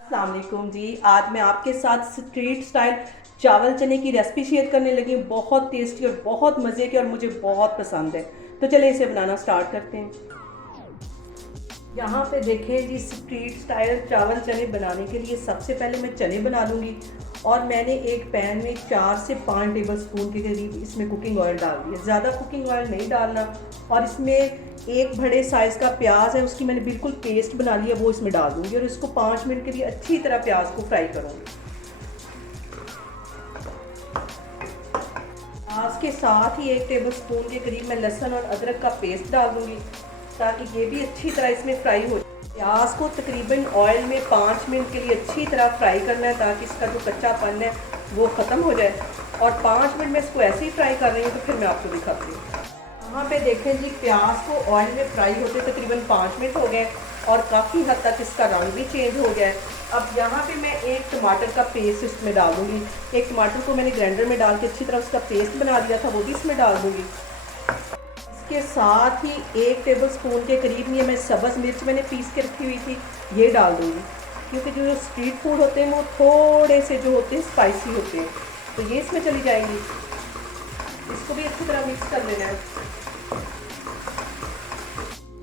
अस्सलाम वालेकुम जी। आज मैं आपके साथ स्ट्रीट स्टाइल चावल चने की रेसिपी शेयर करने लगी हूँ। बहुत टेस्टी और बहुत मज़े की और मुझे बहुत पसंद है। तो चलिए इसे बनाना स्टार्ट करते हैं। यहाँ पे देखें जी, स्ट्रीट स्टाइल चावल चने बनाने के लिए सबसे पहले मैं चने बना लूँगी। और मैंने एक पैन में 4 से 5 टेबल स्पून के करीब इसमें कुकिंग ऑयल डाल दिया। ज़्यादा कुकिंग ऑयल नहीं डालना। और इसमें एक बड़े साइज़ का प्याज है, उसकी मैंने बिल्कुल पेस्ट बना लिया, वो इसमें डाल दूँगी और इसको 5 मिनट के लिए अच्छी तरह प्याज को फ्राई करूँगी। प्याज के साथ ही 1 टेबल स्पून के करीब मैं लहसुन और अदरक का पेस्ट डाल दूँगी ताकि ये भी अच्छी तरह इसमें फ्राई हो जाए। प्याज को तकरीबन ऑयल में 5 मिनट के लिए अच्छी तरह फ्राई करना है ताकि इसका जो कच्चापन है वो ख़त्म हो जाए। और 5 मिनट में इसको ऐसे ही फ्राई कर रही हूँ, तो फिर मैं आपको दिखाती हूँ। यहाँ पे देखें जी, प्याज को ऑयल में फ्राई होते तकरीबन 5 मिनट हो गए और काफ़ी हद तक इसका रंग भी चेंज हो गया है। अब यहाँ पे मैं एक टमाटर का पेस्ट इसमें डाल दूँगी। एक टमाटर को मैंने ग्राइंडर में डाल के अच्छी तरह उसका पेस्ट बना दिया था, वो भी इसमें डाल दूँगी। इसके साथ ही 1 टेबल स्पून के करीब ये मैं सब्ज़ मिर्च मैंने पीस के रखी हुई थी, ये डाल दूँगी। क्योंकि जो स्ट्रीट फूड होते हैं वो थोड़े से जो होते हैं स्पाइसी होते हैं, तो ये इसमें चली जाएंगी। इसको भी अच्छी तरह मिक्स कर लेना है।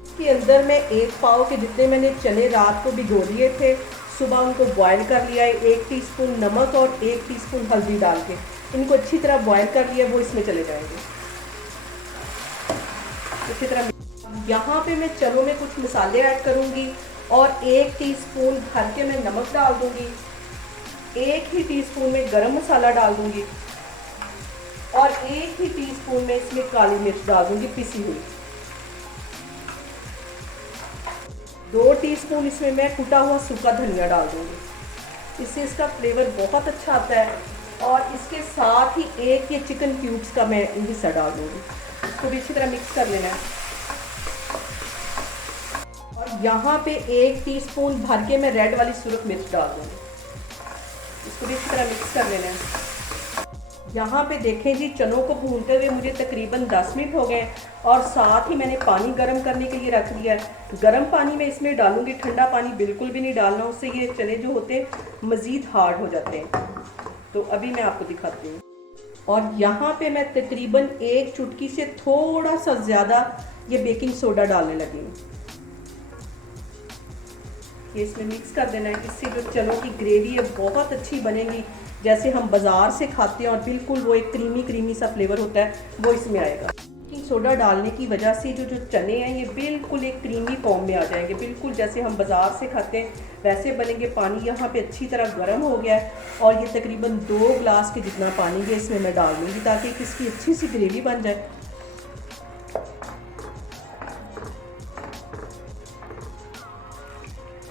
इसके अंदर मैं 1 पाव के जितने मैंने चने रात को भिगो लिए थे, सुबह उनको बॉयल कर लिया है। 1 टीस्पून नमक और 1 टीस्पून हल्दी डाल के इनको अच्छी तरह बॉयल कर लिया, वो इसमें चले जाएंगे अच्छी तरह। यहाँ पे मैं चनों में कुछ मसाले ऐड करूँगी और 1 टीस्पून भर के मैं नमक डाल दूँगी। 1 ही टीस्पून में गरम मसाला डाल दूँगी और 1 ही टीस्पून में इसमें काली मिर्च डाल दूँगी पिसी हुई। 2 टीस्पून इसमें मैं कुटा हुआ सूखा धनिया डाल दूँगी, इससे इसका फ्लेवर बहुत अच्छा आता है। और इसके साथ ही 1 ये चिकन क्यूब्स का मैं हिस्सा डाल दूँगी। इसको भी अच्छी तरह मिक्स कर लेना है। और यहाँ पे 1 टीस्पून भर के मैं रेड वाली सुरख मिर्च डाल दूँगी। इसको भी अच्छी तरह मिक्स कर लेना है। यहाँ पे देखें जी, चनों को भूनते हुए मुझे तकरीबन 10 मिनट हो गए और साथ ही मैंने पानी गर्म करने के लिए रख लिया है। गर्म पानी में इसमें डालूंगी, ठंडा पानी बिल्कुल भी नहीं डालना, उससे ये चने जो होते हैं मज़ीद हार्ड हो जाते हैं। तो अभी मैं आपको दिखाती हूँ। और यहाँ पे मैं तकरीबन 1 चुटकी से थोड़ा सा ज़्यादा ये बेकिंग सोडा डालने लगी हूँ। ये इसमें मिक्स कर देना है, इससे जो चनों की ग्रेवी है बहुत अच्छी बनेगी, जैसे हम बाज़ार से खाते हैं और बिल्कुल वो एक क्रीमी क्रीमी सा फ्लेवर होता है, वो इसमें आएगा। बेकिंग सोडा डालने की वजह से जो जो चने हैं ये बिल्कुल एक क्रीमी फॉर्म में आ जाएंगे, बिल्कुल जैसे हम बाज़ार से खाते हैं वैसे बनेंगे। पानी यहाँ पे अच्छी तरह गर्म हो गया है और ये तकरीबन 2 गिलास के जितना पानी है इसमें मैं डाल दूँगी ताकि इसकी अच्छी सी ग्रेवी बन जाए।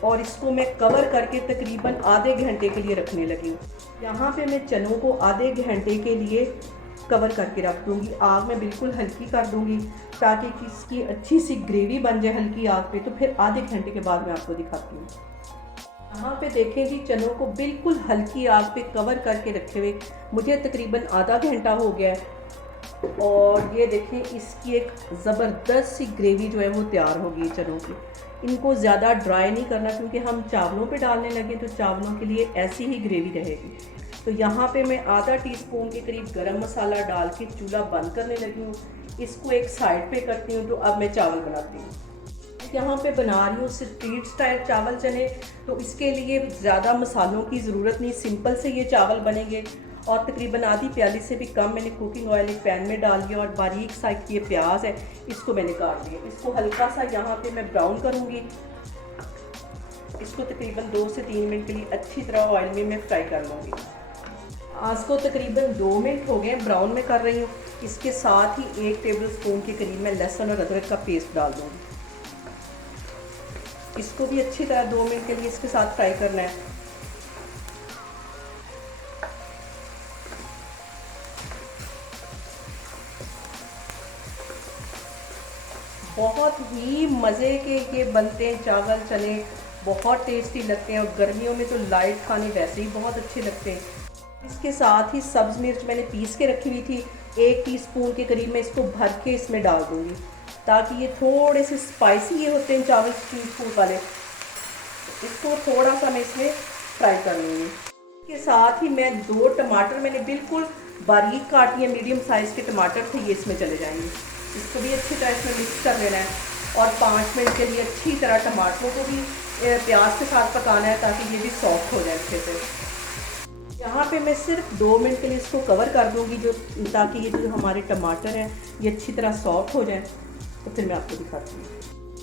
और इसको मैं कवर करके तकरीबन आधे घंटे के लिए रखने लगी हूँ। यहाँ पे मैं चनों को आधे घंटे के लिए कवर करके रख दूँगी। आग में बिल्कुल हल्की कर दूँगी ताकि इसकी अच्छी सी ग्रेवी बन जाए हल्की आग पे। तो फिर आधे घंटे के बाद मैं आपको दिखाती हूँ। यहाँ पे देखें जी, चनों को बिल्कुल हल्की आग पे कवर करके रखे हुए मुझे तकरीबन आधा घंटा हो गया है। और ये देखें, इसकी एक ज़बरदस्त सी ग्रेवी जो है वो तैयार होगी चनों की। इनको ज़्यादा ड्राई नहीं करना क्योंकि हम चावलों पे डालने लगे तो चावलों के लिए ऐसी ही ग्रेवी रहेगी। तो यहाँ पे मैं आधा टीस्पून के करीब गरम मसाला डाल के चूल्हा बंद करने लगी हूँ। इसको एक साइड पे करती हूँ। तो अब मैं चावल बनाती हूँ। यहाँ पे बना रही हूँ स्ट्रीट स्टाइल चावल चने, तो इसके लिए ज़्यादा मसालों की ज़रूरत नहीं, सिंपल से ये चावल बनेंगे। और तकरीबन आधी प्याली से भी कम मैंने कुकिंग ऑयल एक पैन में डाल दिया और बारीक सा ये प्याज है इसको मैंने काट लिया। इसको हल्का सा यहाँ पे मैं ब्राउन करूँगी। इसको तकरीबन 2 से 3 मिनट के लिए अच्छी तरह ऑयल में मैं फ्राई कर लूँगी। आज को तकरीबन 2 मिनट हो गए ब्राउन में कर रही हूँ। इसके साथ ही 1 टेबल स्पून के करीब मैं लहसुन और अदरक का पेस्ट डाल दूँगी। इसको भी अच्छी तरह 2 मिनट के लिए इसके साथ फ्राई करना है। बहुत ही मज़े के ये बनते हैं चावल चने, बहुत टेस्टी लगते हैं। और गर्मियों में तो लाइट खाने वैसे ही बहुत अच्छे लगते हैं। इसके साथ ही सब्ज़ मिर्च मैंने पीस के रखी हुई थी, 1 टीस्पून के करीब मैं इसको भर के इसमें डाल दूँगी ताकि ये थोड़े से स्पाइसी ये होते हैं चावल स्ट्रीट फूड वाले। इसको थोड़ा सा मैं इसमें फ्राई कर लूँगी। इसके साथ ही मैं 2 टमाटर मैंने बिल्कुल बारीक काट लिए, मीडियम साइज़ के टमाटर थे, ये इसमें चले जाएंगे। इसको भी अच्छी तरह इसमें मिक्स कर लेना है और 5 मिनट के लिए अच्छी तरह टमाटरों को भी प्याज के साथ पकाना है ताकि ये भी सॉफ्ट हो जाए अच्छे से। यहाँ पे मैं सिर्फ 2 मिनट के लिए इसको कवर कर दूँगी, जो ताकि ये जो हमारे टमाटर हैं ये अच्छी तरह सॉफ्ट हो जाए। तो फिर मैं आपको दिखाती हूँ।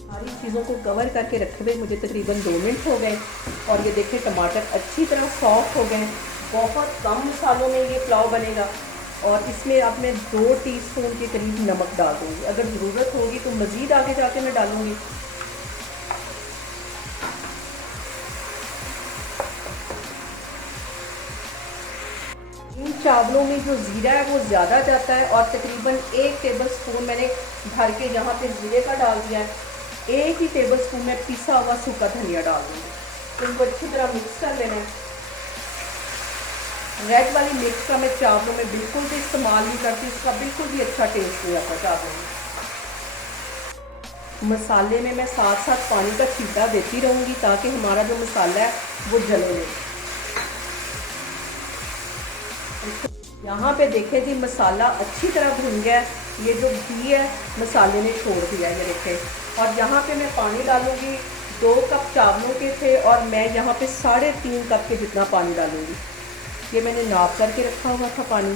सारी चीज़ों को कवर करके रखे हुए मुझे तकरीबन 2 मिनट हो गए और ये देखिए टमाटर अच्छी तरह सॉफ्ट हो गए। बहुत कम मसालों में ये पुलाव बनेगा और इसमें अब मैं 2 टीस्पून के करीब नमक डाल दूँगी। अगर ज़रूरत होगी तो मज़ीद आगे जाके मैं डालूँगी। इन चावलों में जो ज़ीरा है वो ज़्यादा जाता है और तकरीबन 1 टेबलस्पून मैंने भर के यहाँ पे ज़ीरे का डाल दिया है। 1 ही टेबलस्पून में पिसा हुआ सूखा धनिया डाल दूँगी। तो इनको अच्छी तरह मिक्स कर लेना है। रेड वाली मिर्च का मैं चावलों में बिल्कुल भी इस्तेमाल नहीं करती, इसका बिल्कुल भी अच्छा टेस्ट नहीं आता चावलों में। मसाले में मैं साथ साथ पानी का छींटा देती रहूँगी ताकि हमारा जो मसाला है वो जले नहीं। यहाँ पे देखें जी मसाला अच्छी तरह भुन गया है। ये जो घी है मसाले ने छोड़ दिया है, ये देखें। और यहाँ पे मैं पानी डालूँगी। 2 कप चावलों के थे और मैं यहाँ पे 3.5 कप के जितना पानी डालूँगी। ये मैंने नाप करके रखा हुआ था पानी।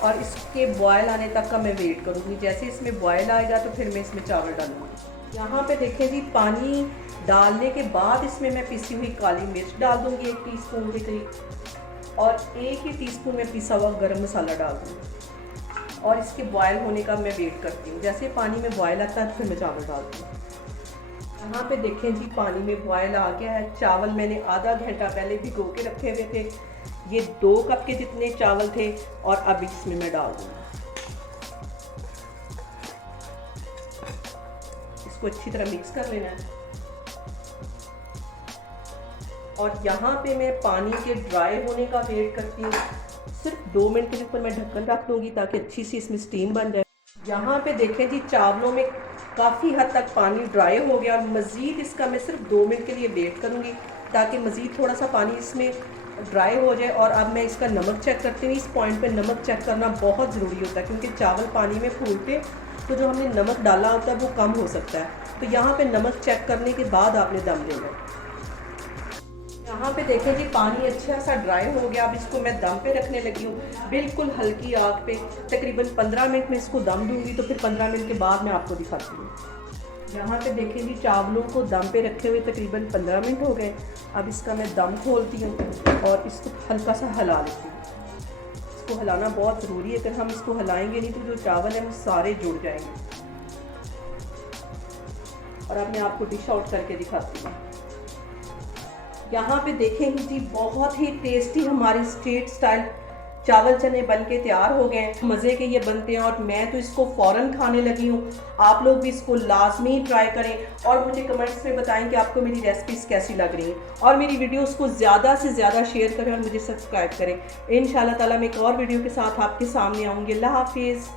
और इसके बॉयल आने तक का मैं वेट करूँगी। जैसे इसमें बॉयल आएगा तो फिर मैं इसमें चावल डालूँगी। यहाँ पे देखें जी पानी डालने के बाद इसमें मैं पिसी हुई काली मिर्च डाल दूँगी 1 टीस्पून के करीब और 1 ही टीस्पून में पिसा हुआ गरम मसाला डाल दूँगी। और इसके बॉयल होने का मैं वेट करती हूँ। जैसे पानी में बॉयल आता है तो फिर मैं चावल डालती हूँ। यहाँ पे देखें जी पानी में बॉयल आ गया है। चावल मैंने आधा घंटा पहले भिगो के रखे हुए थे। ये 2 कप के जितने चावल थे और अब इसमें मैं डाल दूँगी। इसको अच्छी तरह मिक्स कर लेना है। और यहाँ पे मैं पानी के ड्राई होने का वेट करती हूँ। सिर्फ 2 मिनट के ऊपर मैं ढक्कन रख दूँगी ताकि अच्छी सी इसमें स्टीम बन जाए। यहाँ पे देखें जी चावलों में काफ़ी हद तक पानी ड्राई हो गया और मज़ीद इसका मैं सिर्फ 2 मिनट के लिए वेट करूँगी ताकि मज़ीद थोड़ा सा पानी इसमें ड्राई हो जाए। और अब मैं इसका नमक चेक करती हूँ। इस पॉइंट पे नमक चेक करना बहुत ज़रूरी होता है क्योंकि चावल पानी में फूलते तो जो हमने नमक डाला होता है वो कम हो सकता है। तो यहाँ पे नमक चेक करने के बाद आपने दम लेना है। यहाँ पे देखें जी पानी अच्छा सा ड्राई हो गया। अब इसको मैं दम पे रखने लगी हूँ बिल्कुल हल्की आग पे। तकरीबन 15 मिनट में इसको दम दूँगी तो फिर 15 मिनट के बाद मैं आपको दिखाती हूँ। यहाँ पे देखें जी चावलों को दम पे रखे हुए तकरीबन 15 मिनट हो गए। अब इसका मैं दम खोलती हूँ और इसको हल्का सा हिला लेती हूँ। इसको हिलाना बहुत ज़रूरी है, अगर हम इसको हिलाएंगे नहीं तो जो चावल है वो सारे जुड़ जाएंगे। और अब मैं आपको डिश आउट करके दिखाती हूँ। यहाँ पे देखेंगे जी बहुत ही टेस्टी हमारे स्ट्रीट स्टाइल चावल चने बन के तैयार हो गए हैं। मज़े के ये बनते हैं और मैं तो इसको फ़ौरन खाने लगी हूँ। आप लोग भी इसको लाजमी ट्राई करें और मुझे कमेंट्स में बताएं कि आपको मेरी रेसिपीज़ कैसी लग रही हैं। और मेरी वीडियोस को ज़्यादा से ज़्यादा शेयर करें और मुझे सब्सक्राइब करें। इंशाल्लाह ताला मैं एक और वीडियो के साथ आपके सामने आऊँगी। अल्लाह हाफिज़।